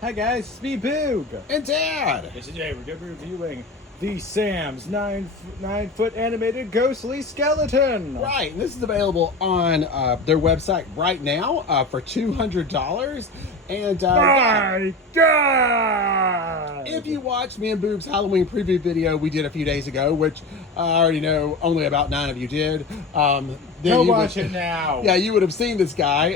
Hi guys, it's me, Boog. And Dad! And today we're going to be reviewing the Sam's 9-foot animated ghostly skeleton. Right, and this is available on their website right now for $200. And My God! if you watched me and Boog's Halloween preview video we did a few days ago, which I already know only about 9 of you did, Go watch it now. Yeah, you would have seen this guy,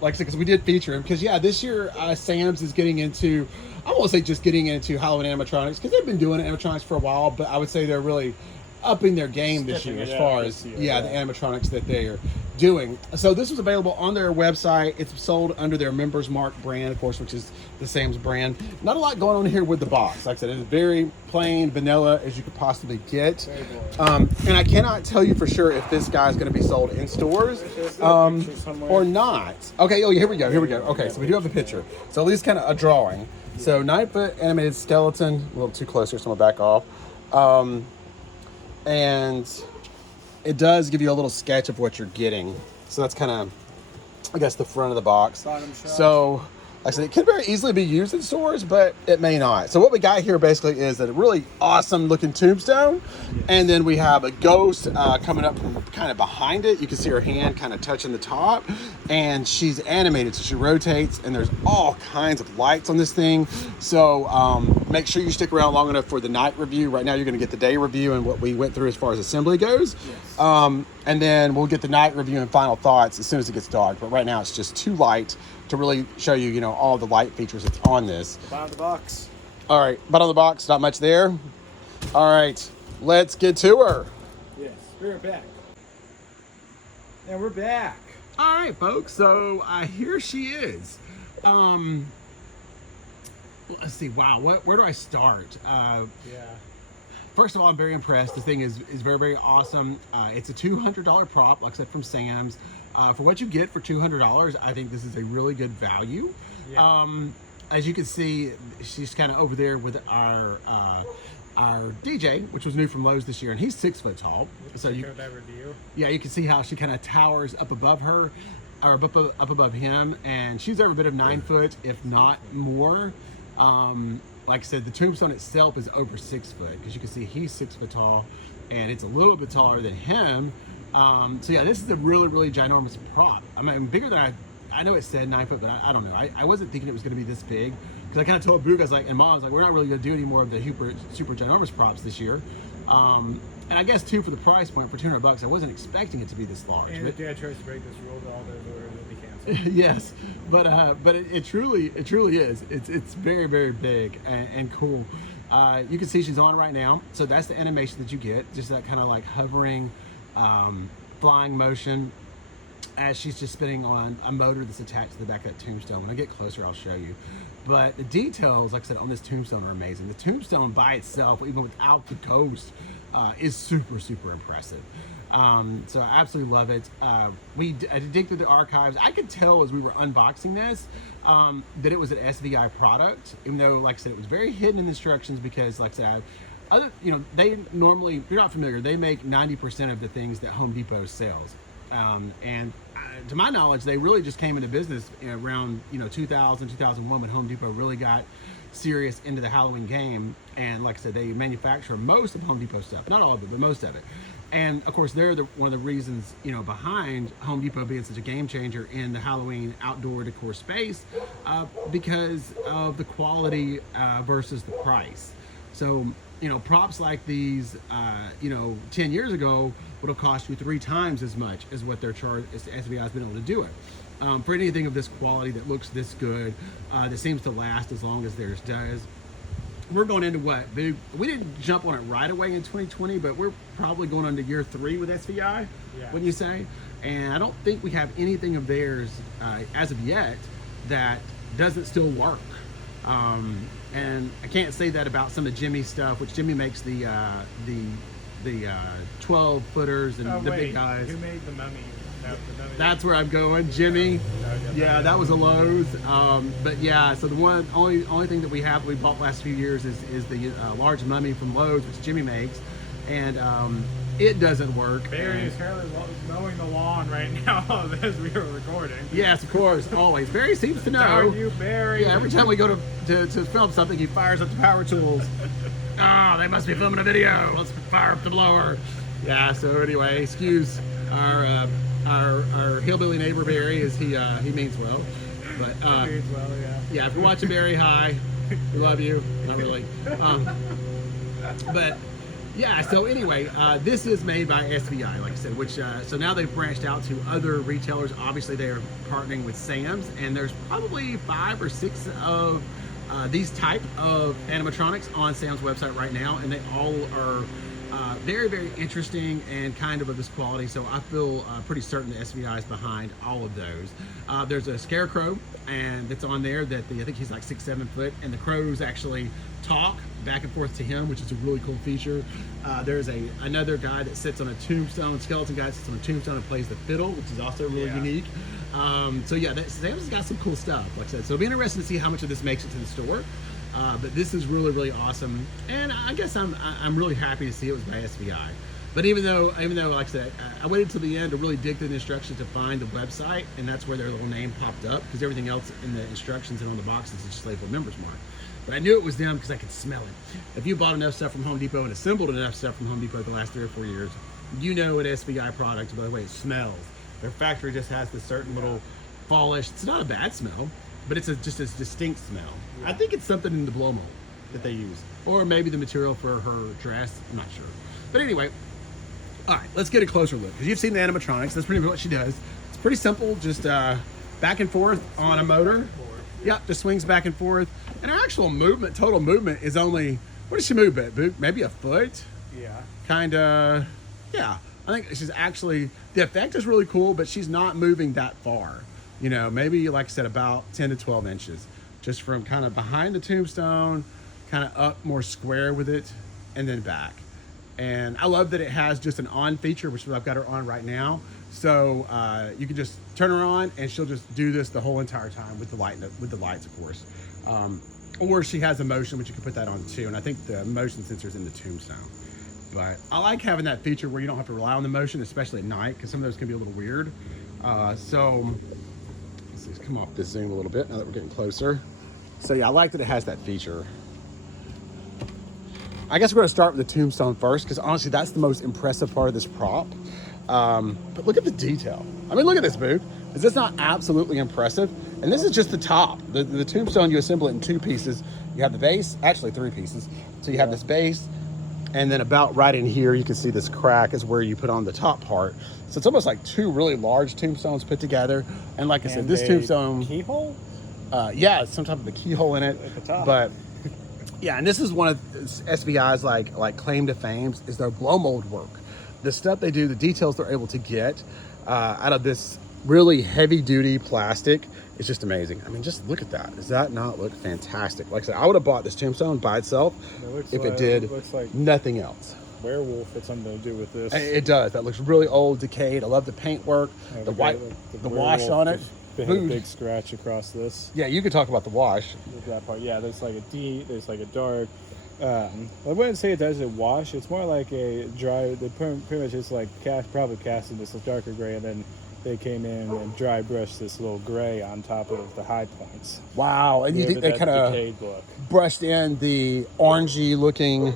like I said, because we did feature him. Because yeah, this year Sam's is getting into, I won't say just getting into Halloween animatronics, because they've been doing animatronics for a while, but I would say they're really upping their game this year as far as the animatronics that they are doing. So this was available on their website. It's sold under their Members Mark brand, of course, which is the Sam's brand. Not a lot going on here with the box. Like I said, it's very plain vanilla as you could possibly get. And I cannot tell you for sure if this guy is going to be sold in stores or not. Okay, oh, here we go. Okay, so we do have a picture. So at least kind of a drawing. So 9-foot animated skeleton, a little too close here, so I'm going to back off. And it does give you a little sketch of what you're getting. So that's kind of, I guess, the front of the box. So, like I said, it could very easily be used in stores, but it may not. So what we got here basically is a really awesome looking tombstone. And then we have a ghost coming up from kind of behind it. You can see her hand kind of touching the top. And she's animated, so she rotates. And there's all kinds of lights on this thing. So make sure you stick around long enough for the night review. Right now you're going to get the day review and what we went through as far as assembly goes. And then we'll get the night review and final thoughts as soon as it gets dark. But right now it's just too light to really show you, you know, all the light features that's on this. Bottom of the box. All right, bottom of the box, not much there. All right, let's get to her. Yes, we're back. And we're back. All right, folks, so here she is. Let's see, wow, where do I start? First of all, I'm very impressed. This thing is very, very awesome. It's a $200 prop, like I said, from Sam's. For what you get for $200, I think this is a really good value. As you can see, she's kind of over there with our DJ, which was new from Lowe's this year, and he's 6 foot tall. So you can see how she kind of towers up above her, or up above him, and she's every bit of 9 foot, if not more. Like I said, the tombstone itself is over 6 foot, because you can see he's 6 foot tall, and it's a little bit taller than him. So yeah, this is a really, really ginormous prop. I mean, bigger than I know it said 9 foot, but I don't know. I wasn't thinking it was going to be this big, because I kind of told Boog, I was like, and Mom was like, we're not really going to do any more of the super ginormous props this year. And I guess too, for the price point, for $200, I wasn't expecting it to be this large. And if Dad tries to break this rule, all those orders will be canceled. Yes, but it truly is. It's very, very big and cool. You can see she's on right now, so that's the animation that you get, just that kind of like hovering, flying motion as she's just spinning on a motor that's attached to the back of that tombstone. When I get closer, I'll show you. But the details, like I said, on this tombstone are amazing. The tombstone by itself, even without the ghost, is super, super impressive. So I absolutely love it. I did dig through the archives. I could tell as we were unboxing this that it was an SVI product, even though, like I said, it was very hidden in the instructions, because, like I said, they normally, if you're not familiar, they make 90% of the things that Home Depot sells. And to my knowledge, they really just came into business around 2000, 2001, when Home Depot really got serious into the Halloween game. And like I said, they manufacture most of Home Depot stuff, not all of it, but most of it. And of course, they're one of the reasons behind Home Depot being such a game changer in the Halloween outdoor decor space, because of the quality versus the price. So props like these 10 years ago would have cost you 3 times as much as what their charge as SVI has been able to do it. For anything of this quality that looks this good, that seems to last as long as theirs does. We're going into what? We didn't jump on it right away in 2020, but we're probably going on to year 3 with SVI, wouldn't you say? And I don't think we have anything of theirs as of yet that doesn't still work. And I can't say that about some of Jimmy's stuff, which Jimmy makes the 12 footers and the big guys. Who made the mummy? That's where I'm going, Jimmy. Yeah, that was a Lowe's. But yeah, so the only thing that we bought last few years is the large mummy from Lowe's, which Jimmy makes. And it doesn't work. Barry is currently mowing the lawn right now as we are recording. Yes, of course, always. Barry seems to know. Darn you, Barry. Yeah, every time we go to film something, he fires up the power tools. Oh, they must be filming a video. Let's fire up the blower. Yeah. So anyway, excuse our hillbilly neighbor Barry, as he means well. But Means well, yeah. yeah, if you're watching Barry, hi, we love you. Not really. But yeah. So anyway, this is made by SVI, like I said. Which so now they've branched out to other retailers. Obviously, they are partnering with Sam's, and there's probably 5 or 6 of these type of animatronics on Sam's website right now, and they all are very, very interesting and kind of this quality. So I feel pretty certain the SVI is behind all of those. There's a scarecrow, and that's on there that I think he's like 6-7 foot, and the crows actually talk back and forth to him, which is a really cool feature. There's another guy that sits on a tombstone, skeleton guy that sits on a tombstone and plays the fiddle, which is also really unique. So yeah, Sam's has got some cool stuff, like I said. So it'll be interesting to see how much of this makes it to the store. But this is really, really awesome, and I guess I'm really happy to see it was by SVI. But even though, like I said, I waited till the end to really dig through the instructions to find the website, and that's where their little name popped up, because everything else in the instructions and on the boxes is just labeled members mark. But I knew it was them because I could smell it. If you bought enough stuff from Home Depot and assembled enough stuff from Home Depot the last 3 or 4 years, you know an SVI product by the way it smells. Their factory just has this certain little fallish. It's not a bad smell, but it's just a distinct smell. I think it's something in the blow mold that they use, or maybe the material for her dress. I'm not sure. But anyway, all right, let's get a closer look, because you've seen the animatronics. That's pretty much what she does. It's pretty simple, just back and forth on a motor. Yeah, just swings back and forth. And her actual movement, total movement, is only, what does she move at? Maybe a foot? Yeah. Kind of, yeah. I think she's actually, the effect is really cool, but she's not moving that far. You know, maybe, like I said, about 10 to 12 inches. Just from kind of behind the tombstone, kind of up more square with it, and then back. And I love that it has just an on feature, which I've got her on right now. So you can just turn her on, and she'll just do this the whole entire time with the lights, of course. Or she has a motion, which you can put that on too. And I think the motion sensor is in the tombstone. But I like having that feature where you don't have to rely on the motion, especially at night, because some of those can be a little weird. So let's come off this zoom a little bit now that we're getting closer. So yeah, I like that it has that feature. I guess we're going to start with the tombstone first, because honestly, that's the most impressive part of this prop. But look at the detail. I mean, look at this, booth. Is this not absolutely impressive? And this is just the top. The tombstone, you assemble it in 2 pieces. You have the base, actually 3 pieces. So you have this base, and then about right in here, you can see this crack is where you put on the top part. So it's almost like 2 really large tombstones put together. And like I said, this tombstone, keyhole? yeah, some type of a keyhole in it. At the top. But yeah, and this is one of SVI's like claim to fame is their blow mold work. The stuff they do, the details they're able to get out of this really heavy duty plastic is just amazing. I mean, just look at that. Does that not look fantastic? Like I said, I would have bought this tombstone by itself if it did nothing else. Werewolf had something to do with this. It does. That looks really old, decayed. I love the paint work, the white, the wash on it. They had a big scratch across this. Yeah, you could talk about the wash. That part, yeah. There's like a deep, there's like a dark. I wouldn't say it does a wash. It's more like a dry. They pretty much just like probably casted this darker gray, and then they came in and dry brushed this little gray on top of the high points. Wow, and you think they kind of brushed in the orangey looking?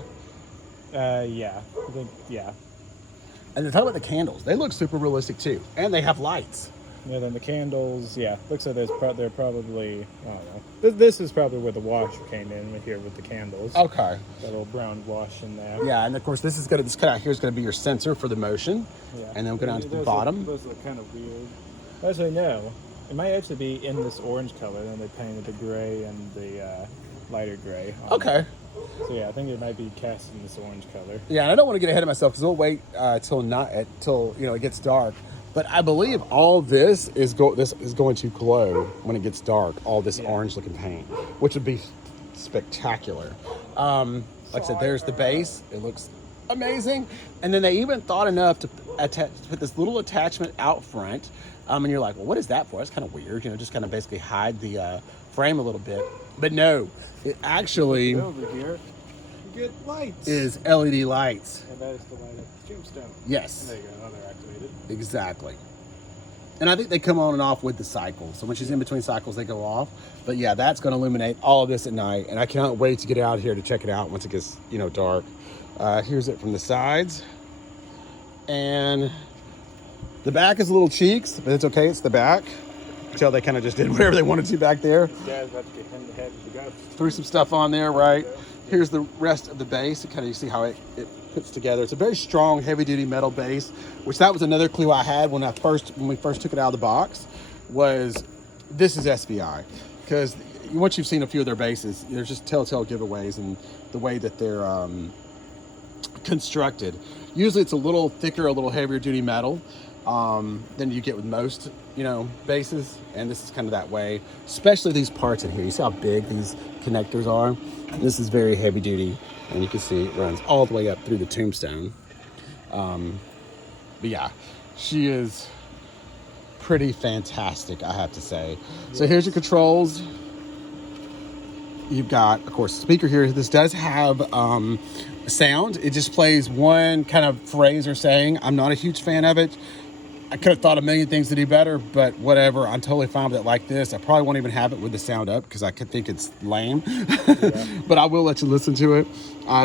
Yeah, I think yeah. And then talk about the candles. They look super realistic too, and they have lights. Yeah, then the candles, yeah. Looks like they're probably, I don't know. This is probably where the wash came in here with the candles. Okay. That little brown wash in there. Yeah, and of course this cut out here is going to be your sensor for the motion. Yeah. And then we'll go down to the bottom. Those look kind of weird. Actually, no. It might actually be in this orange color, then they painted the gray and the lighter gray. Okay. So yeah, I think it might be cast in this orange color. Yeah, and I don't want to get ahead of myself because we'll wait till it gets dark. But I believe all this is going to glow when it gets dark. All this orange-looking paint, which would be spectacular. Like I said, there's the base. It looks amazing. And then they even thought enough to put this little attachment out front. And you're like, well, what is that for? That's kind of weird. Just kind of basically hide the frame a little bit. But no, it actually. Over here. get lights. is LED lights. And that is the light at the Tombstone. Yes. And there you go, now they're activated. Exactly. And I think they come on and off with the cycle. So when she's in between cycles, they go off. But yeah, that's going to illuminate all of this at night. And I cannot wait to get out here to check it out once it gets, you know, dark. Here's it from the sides. And the back is a little cheeks, but it's okay. It's the back. You can tell they kind of just did whatever they wanted to back there. Dad's about to get him the head of the ghost. Threw some stuff on there, right? Here's the rest of the base. Kind of you see how it puts together. It's a very strong, heavy-duty metal base, which that was another clue I had when we first took it out of the box, was this is SVI. Because once you've seen a few of their bases, there's just telltale giveaways in the way that they're constructed. Usually it's a little thicker, a little heavier duty metal than you get with most, you know, bases, and this is kind of that way, especially these parts in here. You see how big these connectors are? This is very heavy duty, and you can see it runs all the way up through the Tombstone. But yeah, she is pretty fantastic, I have to say. Yes. So here's your controls. You've got, of course, a speaker here. This does have sound. It just plays one kind of phrase or saying. I'm not a huge fan of it. I could have thought a million things to do better, but whatever. I'm totally fine with it like this. I probably won't even have it with the sound up because I could think it's lame. Yeah. But I will let you listen to it.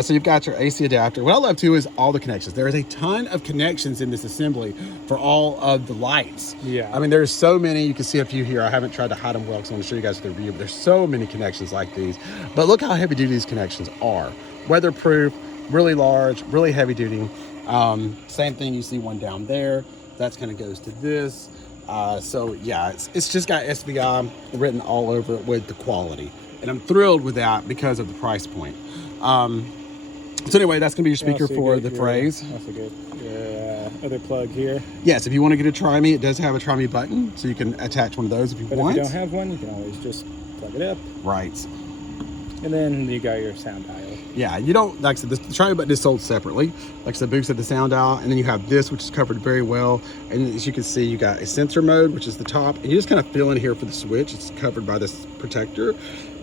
So you've got your AC adapter. What I love too is all the connections. There is a ton of connections in this assembly for all of the lights. Yeah. I mean, there's so many. You can see a few here. I haven't tried to hide them well because I want to show you guys the review, but there's so many connections like these. But look how heavy duty these connections are. Weatherproof, really large, really heavy duty. Same thing, you see one down there. That's kind of goes to this. So yeah, it's just got SVI written all over it with the quality. And I'm thrilled with that because of the price point. So anyway, that's gonna be your speaker for the phrase. That's a good other plug here. Yes, if you want to get a Try Me, it does have a Try Me button, so you can attach one of those if you want. If you don't have one, you can always just plug it up. Right. And then you got your sound dial. Yeah, you don't, like I said, the Try Me button is sold separately. Like I said, Boo said the sound dial, and then you have this, which is covered very well. And as you can see, you got a sensor mode, which is the top, and you just kind of feel in here for the switch. It's covered by this protector.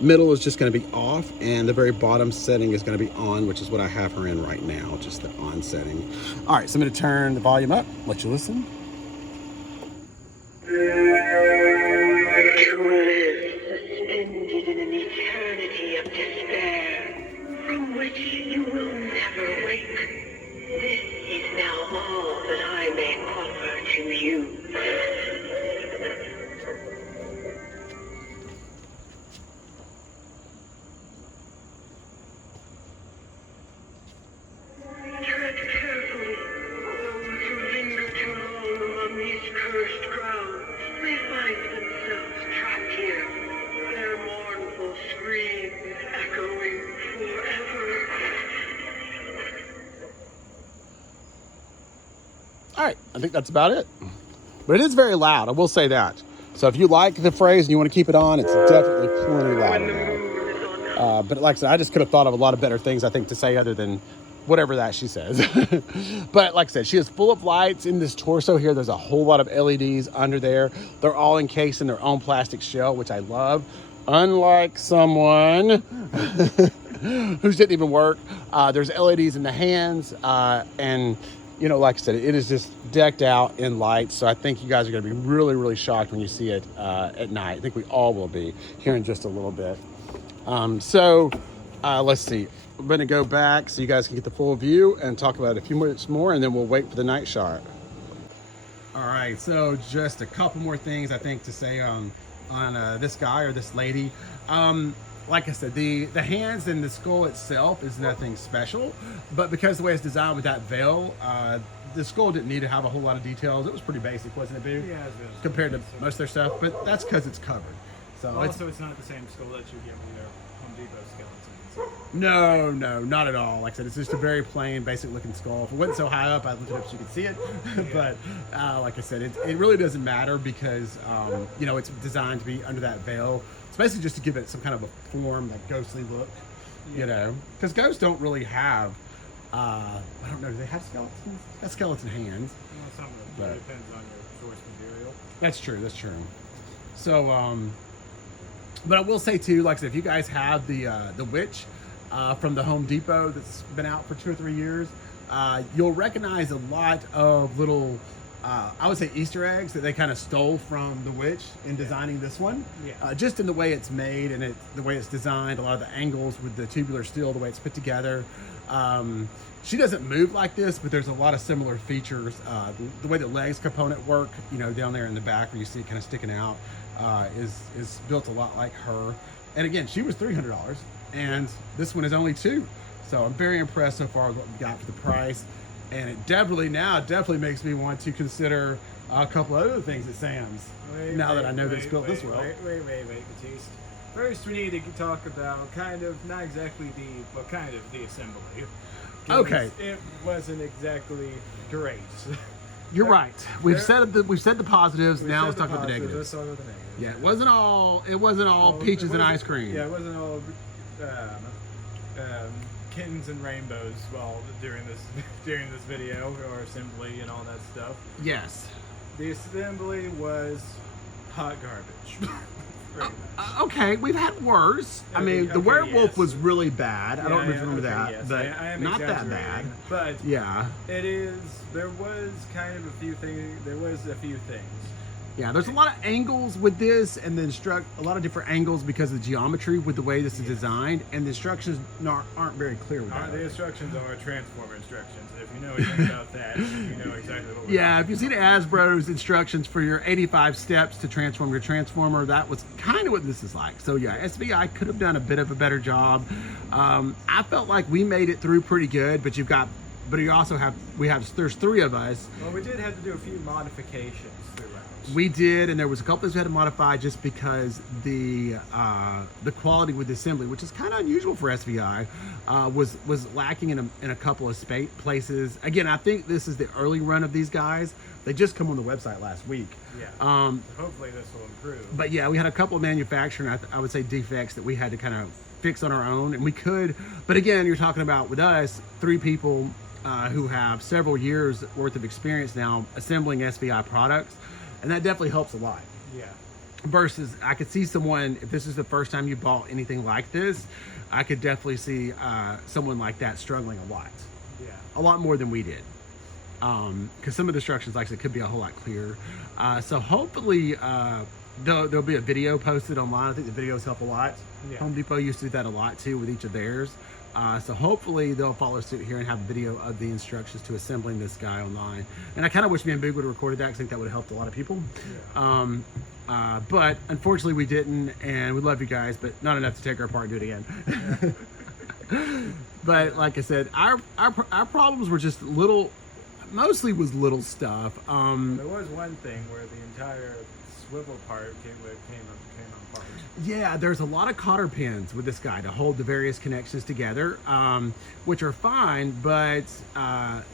Middle is just going to be off, and the very bottom setting is going to be on, which is what I have her in right now, just the on setting. All right, so I'm going to turn the volume up, let you listen. To live suspended in an eternity of despair, from which you will never wake. This is now all that I may offer to you. Tread carefully. Those who linger too long on these cursed grounds may find themselves trapped here, their mournful screams echoing forever. All right, I think that's about it. But it is very loud, I will say that. So if you like the phrase and you want to keep it on, it's definitely plenty loud now. But like I said, I just could have thought of a lot of better things, I think, to say other than whatever that she says. But like I said, she is full of lights in this torso here. There's a whole lot of LEDs under there. They're all encased in their own plastic shell, which I love. Unlike someone whose didn't even work, there's LEDs in the hands, and you know, like I said, it is just decked out in lights. So I think you guys are going to be really, really shocked when you see it at night. I think we all will be here in just a little bit. Let's see. I'm going to go back so you guys can get the full view and talk about it a few minutes more, and then we'll wait for the night shot. All right, so just a couple more things I think to say on this guy or this lady. Like I said, the hands and the skull itself is nothing special, but because the way it's designed with that veil, the skull didn't need to have a whole lot of details. It was pretty basic, wasn't it, Boo? Yeah, compared to most of their stuff, but that's because it's covered. So also, it's not the same skull that you get when they're Home Depot skeletons. No, not at all. Like I said, it's just a very plain, basic looking skull. If it wasn't so high up, I'd lift it up so you could see it. But like I said, it really doesn't matter because, you know, it's designed to be under that veil. It's basically just to give it some kind of a form, like ghostly look, you know, because ghosts don't really have, I don't know, do they have skeletons? They have skeleton hands. Well, some of it depends on your source material. That's true. So, but I will say too, like I said, if you guys have the witch, from the Home Depot that's been out for 2 or 3 years. You'll recognize a lot of little, I would say Easter eggs that they kind of stole from The Witch in designing this one. Yeah. Just in the way it's made and the way it's designed, a lot of the angles with the tubular steel, the way it's put together. She doesn't move like this, but there's a lot of similar features. The way the legs component work, you know, down there in the back where you see it kind of sticking out, is built a lot like her. And again, she was $300, and this one is only $200. So I'm very impressed so far with what we got for the price. And it definitely makes me want to consider a couple other things at Sam's. Now that I know that it's built this well. Wait, Batiste. First, we need to talk about kind of, not exactly the assembly. Okay. It wasn't exactly great. You're right. We've said the positives. Now let's talk about the negatives. Let's talk about the negatives. Yeah, it wasn't all peaches and ice cream. Yeah, it wasn't all kittens and rainbows during this video or assembly and all that stuff. Yes. The assembly was hot garbage. Okay, we've had worse. I mean, the werewolf was really bad. I don't remember that, yes. but I am not that bad. exaggerating, But yeah, there was kind of a few things. There was a few things. Yeah, there's a lot of angles with this, and then a lot of different angles because of the geometry with the way this is designed, and the instructions aren't very clear with that. The instructions are transformer instructions. If you know anything about that, you know exactly what we're Yeah, if you see the Hasbro's instructions for your 85 steps to transform your Transformer, that was kind of what this is like. So yeah, SVI could have done a bit of a better job. I felt like we made it through pretty good, but there's 3 of us. Well, we did have to do a few modifications throughout. We did, and there was a couple things we had to modify just because the quality with the assembly, which is kind of unusual for SVI, was lacking in a couple of places. Again, I think this is the early run of these guys. They just come on the website last week. Yeah. Hopefully this will improve. But yeah, we had a couple of manufacturing, I would say, defects that we had to kind of fix on our own, and we could. But again, you're talking about with us 3 people who have several years worth of experience now assembling SVI products. And that definitely helps a lot. Yeah. Versus, I could see someone, if this is the first time you bought anything like this, I could definitely see someone like that struggling a lot. Yeah. A lot more than we did. Because some of the instructions, like I said, could be a whole lot clearer. So hopefully, there'll be a video posted online. I think the videos help a lot. Yeah. Home Depot used to do that a lot too with each of theirs. So hopefully they'll follow suit here and have a video of the instructions to assembling this guy online. And I kind of wish me and Boog would have recorded that because I think that would have helped a lot of people. Yeah. But unfortunately we didn't, and we love you guys, but not enough to take her apart and do it again. But like I said, our problems were just mostly was little stuff. There was one thing where the entire swivel part came apart. Yeah, there's a lot of cotter pins with this guy to hold the various connections together, which are fine, but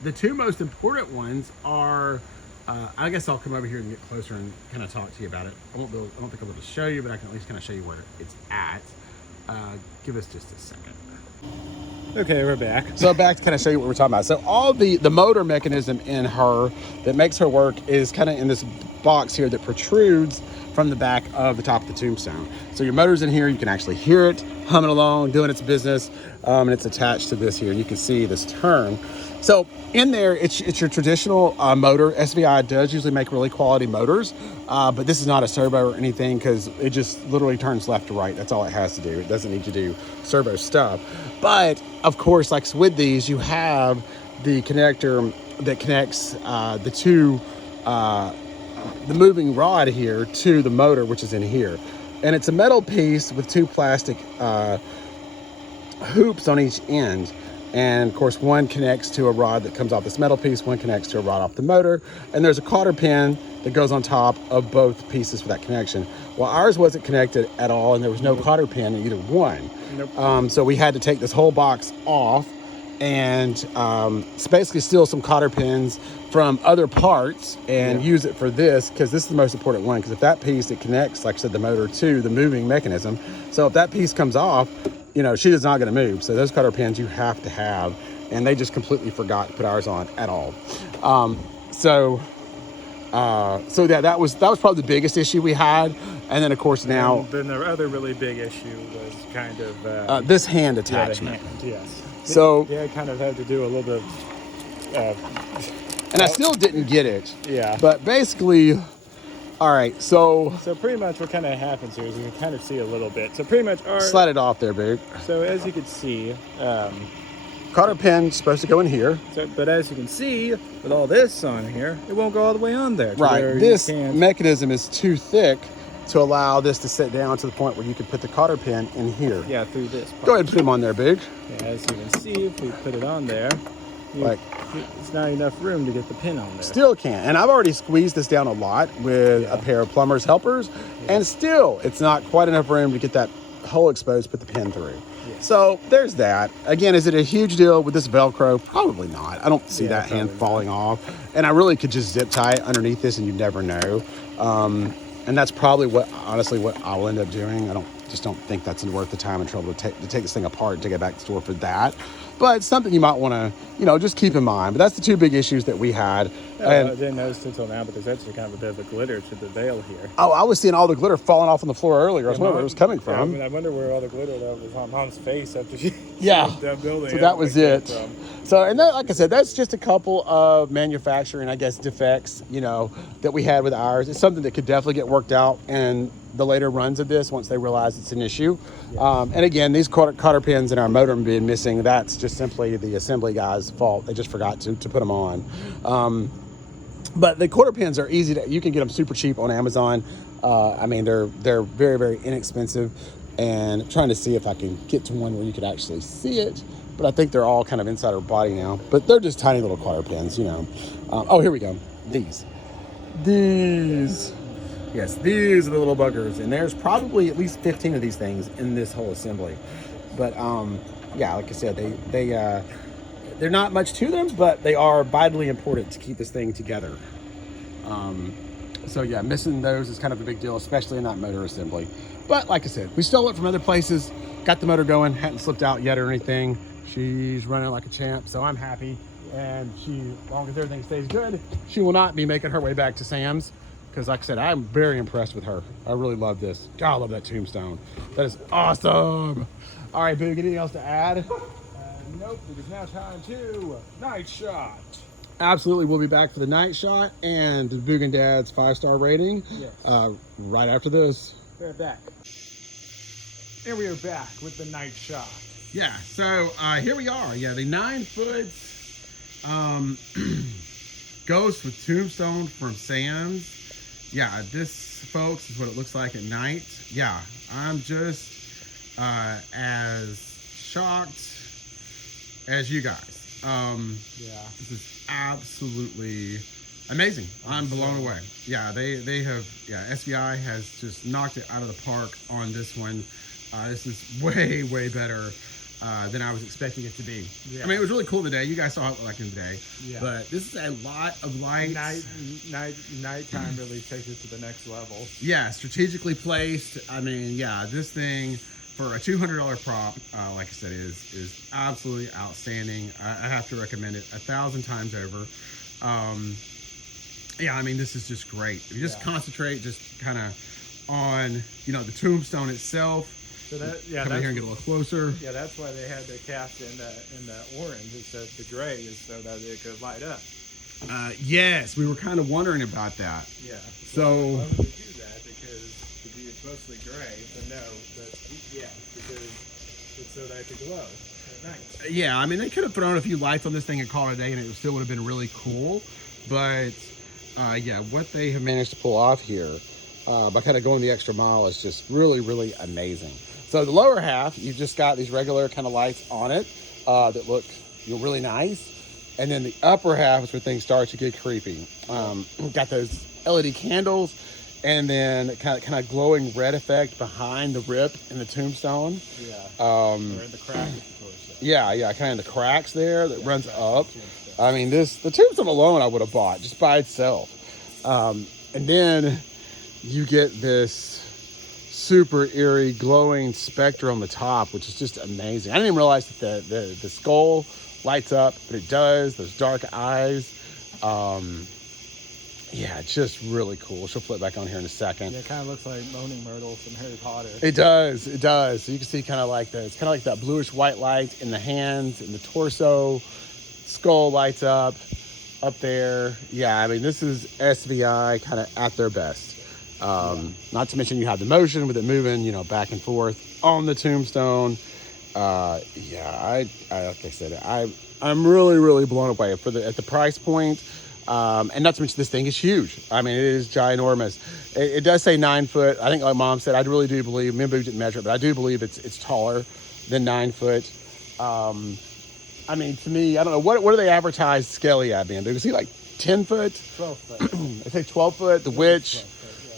the 2 most important ones are, I guess I'll come over here and get closer and kind of talk to you about it. I don't think I'll be able to show you, but I can at least kind of show you where it's at. Give us just a second. Okay, we're back. So back to kind of show you what we're talking about. So all the motor mechanism in her that makes her work is kind of in this box here that protrudes from the back of the top of the Tombstone. So your motor's in here, you can actually hear it humming along, doing its business, and it's attached to this here. You can see this turn. So in there, it's your traditional motor. SVI does usually make really quality motors, but this is not a servo or anything because it just literally turns left to right. That's all it has to do. It doesn't need to do servo stuff. But of course, like with these, you have the connector that connects the moving rod here to the motor, which is in here. And it's a metal piece with 2 plastic hoops on each end. And of course, one connects to a rod that comes off this metal piece, one connects to a rod off the motor. And there's a cotter pin that goes on top of both pieces for that connection. Well, ours wasn't connected at all, and there was no cotter pin in either one. Nope. So we had to take this whole box off and basically steal some cotter pins from other parts and use it for this, because this is the most important one. Because if that piece, it connects, like I said, the motor to the moving mechanism. So if that piece comes off, she is not going to move. So those cotter pins you have to have, and they just completely forgot to put ours on at all. So yeah, that was probably the biggest issue we had. And then of course now And then the other really big issue was kind of this hand yeah, the attachment. hand, yes. So yeah, it kind of had to do a little bit. and I still didn't get it. Yeah. But basically, all right. So So pretty much what kind of happens here is you can kind of see a little bit. So pretty much our. slide it off there, big. So as you can see, Cotter pin supposed to go in here. but as you can see, with all this on here, it won't go all the way on there. to Right. where you This can't- mechanism is too thick to allow this to sit down to the point where you can put the cotter pin in here. Yeah, through this part. Go ahead and put them on there, big. Yeah, as you can see, if we put it on there, Like- it's not enough room to get the pin on there. Still can't. And I've already squeezed this down a lot with a pair of plumber's helpers, and still it's not quite enough room to get that hole exposed, put the pin through. So there's that. Again, is it a huge deal with this Velcro? Probably not. I don't see Yeah, that hand probably falling off. And I really could just zip tie it underneath this and you never know. And that's probably honestly what I'll end up doing. I just don't think that's worth the time and trouble to take this thing apart and take it back to the store for that. But it's something you might want to, just keep in mind. But that's the two big issues that we had. I didn't notice until now, but there's actually kind of a bit of a glitter to the veil here. Oh, I was seeing all the glitter falling off on the floor earlier. I was wondering where it was coming Yeah, from. I wonder where all the glitter that was on Mom's face after she Yeah. that building. So that was came it. from. So, and that, like I said, that's just a couple of manufacturing, I guess, defects, that we had with ours. It's something that could definitely get worked out in the later runs of this once they realize it's an issue. And again, these cotter pins in our motor being missing, that's just simply the assembly guy's fault. They just forgot to put them on. But the quarter pins are easy you can get them super cheap on Amazon. They're very, very inexpensive, and I'm trying to see if I can get to one where you could actually see it. But I think they're all kind of inside our body now. But they're just tiny little quarter pins, oh, here we go. These. Yes, these are the little buggers. And there's probably at least 15 of these things in this whole assembly. But yeah, like I said, they're not much to them, but they are vitally important to keep this thing together. So yeah, missing those is kind of a big deal, especially in that motor assembly. But like I said, we stole it from other places, got the motor going, hadn't slipped out yet or anything. She's running like a champ, so I'm happy. And as long as everything stays good, she will not be making her way back to Sam's. Because like I said, I'm very impressed with her. I really love this. God, I love that Tombstone. That is awesome. All right, Boog, anything else to add? Nope, it is now time to night shot. Absolutely, we'll be back for the night shot and the Boog and Dad's 5-star rating. Yes. Right after this. We're back. And we are back with the night shot. Yeah, so here we are. Yeah, the 9-foot Ghost with Tombstone from Sam's. Yeah, this, folks, is what it looks like at night. Yeah, I'm just as shocked as you guys. Yeah. This is absolutely amazing. I'm blown away. Yeah, they have, SVI has just knocked it out of the park on this one. This is way, way better than I was expecting it to be. Yeah. I mean, it was really cool today. You guys saw it like in the day. Yeah. But this is a lot of lights. Nighttime really takes it to the next level. Yeah, strategically placed. I mean, yeah, this thing for a $200 prop, like I said, is absolutely outstanding. I have to recommend it 1,000 times over. Yeah, I mean, this is just great. If you just concentrate just kind of on, the Tombstone itself. So that, Come in here and get a little closer. Yeah, that's why they had the cast in the orange instead of the gray, is so that it could light up. Yes, we were kind of wondering about that. Yeah. So- why would they do that? Because it's mostly gray, but no, because it's so that it could glow at night. Yeah, I mean, they could have thrown a few lights on this thing and called it a day, and it still would have been really cool. But yeah, what they have managed to pull off here by kind of going the extra mile is just really, really amazing. So the lower half, you've just got these regular kind of lights on it that look really nice. And then the upper half is where things start to get creepy. Got those LED candles, and then kind of glowing red effect behind the rip in the Tombstone. Yeah. Or in the crack, of course. Yeah, kind of the cracks there that runs up. I mean, the Tombstone alone I would have bought just by itself. And then you get this super eerie glowing specter on the top, which is just amazing. I didn't even realize that the skull lights up, but it does. Those dark eyes. Yeah, it's just really cool. She'll flip back on here in a second. Yeah, it kind of looks like Moaning Myrtle from Harry Potter. It does. It does. So you can see kind of like it's kind of like that bluish white light in the hands, in the torso. Skull lights up there. Yeah, I mean, this is SVI kind of at their best. Not to mention you have the motion with it moving, you know, back and forth on the Tombstone. Like I said, I'm really, really blown away at the price point. And not to mention this thing is huge. I mean, it is ginormous. It does say 9 foot. I think like Mom said, I really do believe, me and Boo didn't measure it, but I do believe it's taller than 9 foot. I mean, to me, I don't know, what do they advertise Skelly at being? Is he like 10 foot? 12 foot. They say 12 foot, the witch.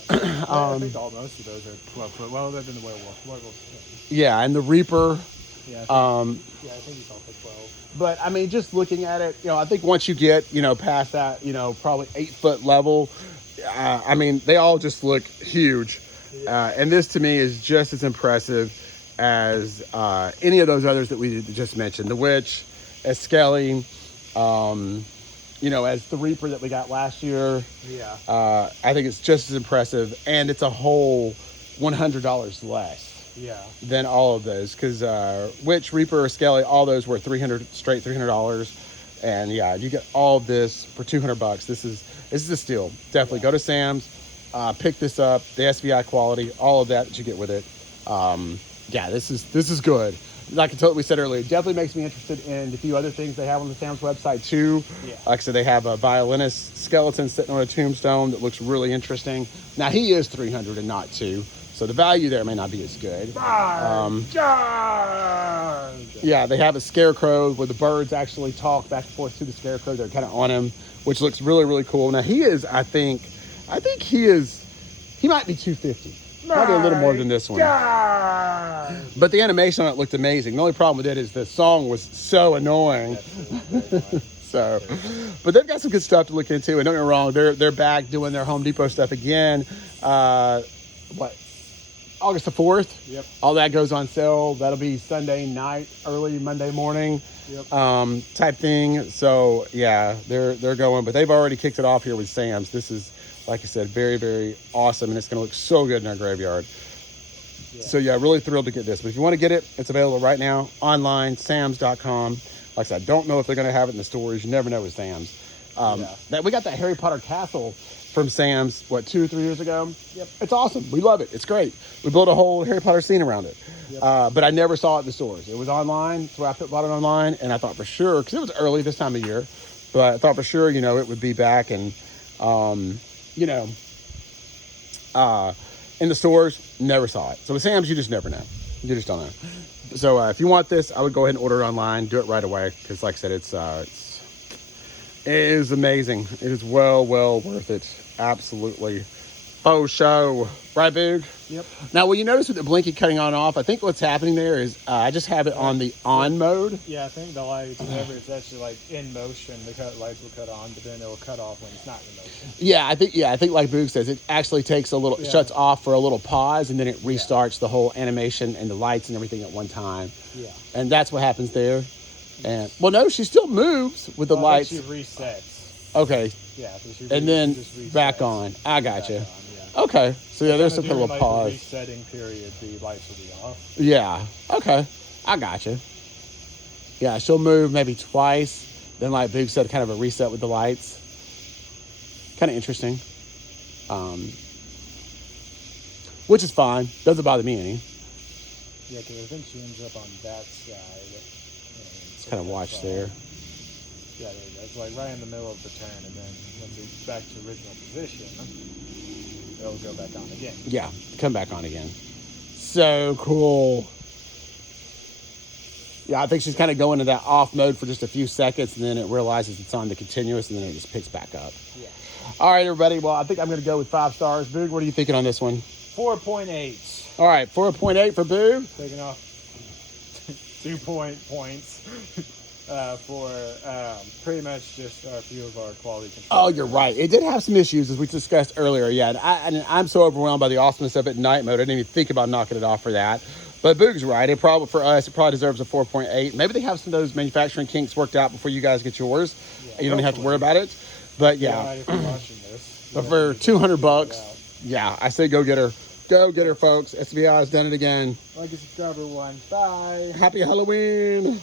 12 foot, yeah. I think most of those are 12 foot. Well, other than the werewolf. Yeah, and the Reaper. Yeah, I think he's all for 12. But I mean, just looking at it, you know, I think once you get, you know, past that, you know, probably 8 foot level, I mean, they all just look huge. And this to me is just as impressive as any of those others that we just mentioned. The Witch, as Skelly, you know, as the Reaper that we got last year. Yeah. I think it's just as impressive, and it's a whole $100 less. Yeah. Than all of those, because Witch, Reaper, or Skelly, all those were $300, and yeah, you get all of this for $200. This is a steal. Definitely go to Sam's, pick this up. The SVI quality, all of that you get with it. Yeah, this is good. Like we said earlier, it definitely makes me interested in the few other things they have on the Sam's website too. Yeah. Like I said, they have a violinist skeleton sitting on a tombstone that looks really interesting. Now he is $300 and not $200. So the value there may not be as good. Yeah, they have a scarecrow where the birds actually talk back and forth to the scarecrow. They're kind of on him, which looks really, really cool. Now he is, I think he might be $250. Probably a little more than this one. But the animation on it looked amazing. The only problem with it is the song was so annoying. So, but they've got some good stuff to look into. And don't get me wrong, they're back doing their Home Depot stuff again. August the 4th. Yep. All that goes on sale. That'll be Sunday night, early Monday morning. Yep. Type thing. So yeah, they're going, but they've already kicked it off here with Sam's. This is, like I said, very, very awesome, and it's going to look so good in our graveyard. Yeah. So yeah, really thrilled to get this. But if you want to get it, it's available right now online, sams.com. Like I said, I don't know if they're going to have it in the stores. You never know with Sam's. We got that Harry Potter castle from Sam's, 2 or 3 years ago? Yep. It's awesome. We love it. It's great. We built a whole Harry Potter scene around it. Yep. But I never saw it in the stores. It was online. That's where I bought it online. And I thought for sure, because it was early this time of year, but I thought for sure, you know, it would be back and, you know, in the stores, never saw it. So with Sam's, you just never know. You just don't know. So if you want this, I would go ahead and order it online. Do it right away. Because like I said, it is amazing. It is well worth it. Absolutely. Faux show. Right, Boog? Yep. Now, will you notice with the blinking cutting on and off, I think what's happening there is I just have it on the on mode. Yeah, I think the lights, whenever it's actually like in motion, the lights will cut on, but then it will cut off when it's not in motion. Yeah, I think like Boog says, it actually takes a little, shuts off for a little pause, and then it restarts the whole animation and the lights and everything at one time. Yeah. And that's what happens there. And well, no, she still moves with the lights. She resets. Okay. Yeah. And then back on. I got you. Okay. So yeah, there's some kind of a pause. The resetting period, the lights will be off. Yeah. Okay. I got you. Yeah, she'll move maybe twice. Then, like Boog said, kind of a reset with the lights. Kind of interesting. Which is fine. Doesn't bother me any. Yeah, because I think she ends up on that side. Let's kind of watch there. Yeah, there you go. It's like right in the middle of the turn, and then once it's back to original position, it'll go back on again. Yeah, come back on again. So cool. Yeah, I think she's kind of going to that off mode for just a few seconds, and then it realizes it's on the continuous, and then it just picks back up. Yeah. All right, everybody. Well, I think I'm going to go with 5 stars. Boog, what are you thinking on this one? 4.8. All right, 4.8 for Boog. Taking off 2 points. For pretty much just a few of our quality control. Oh, you're right. It did have some issues, as we discussed earlier. Yeah, and I'm so overwhelmed by the awesomeness of it in night mode. I didn't even think about knocking it off for that. But Boog's right. It probably, for us, it probably deserves a 4.8. Maybe they have some of those manufacturing kinks worked out before you guys get yours. Yeah, you don't even have to worry about it. But Yeah, yeah, if you're watching this. but you for have to 200 check it bucks, out. yeah, I say go get her. Go get her, folks. SBI has done it again. Like a subscriber one. Bye. Happy Halloween.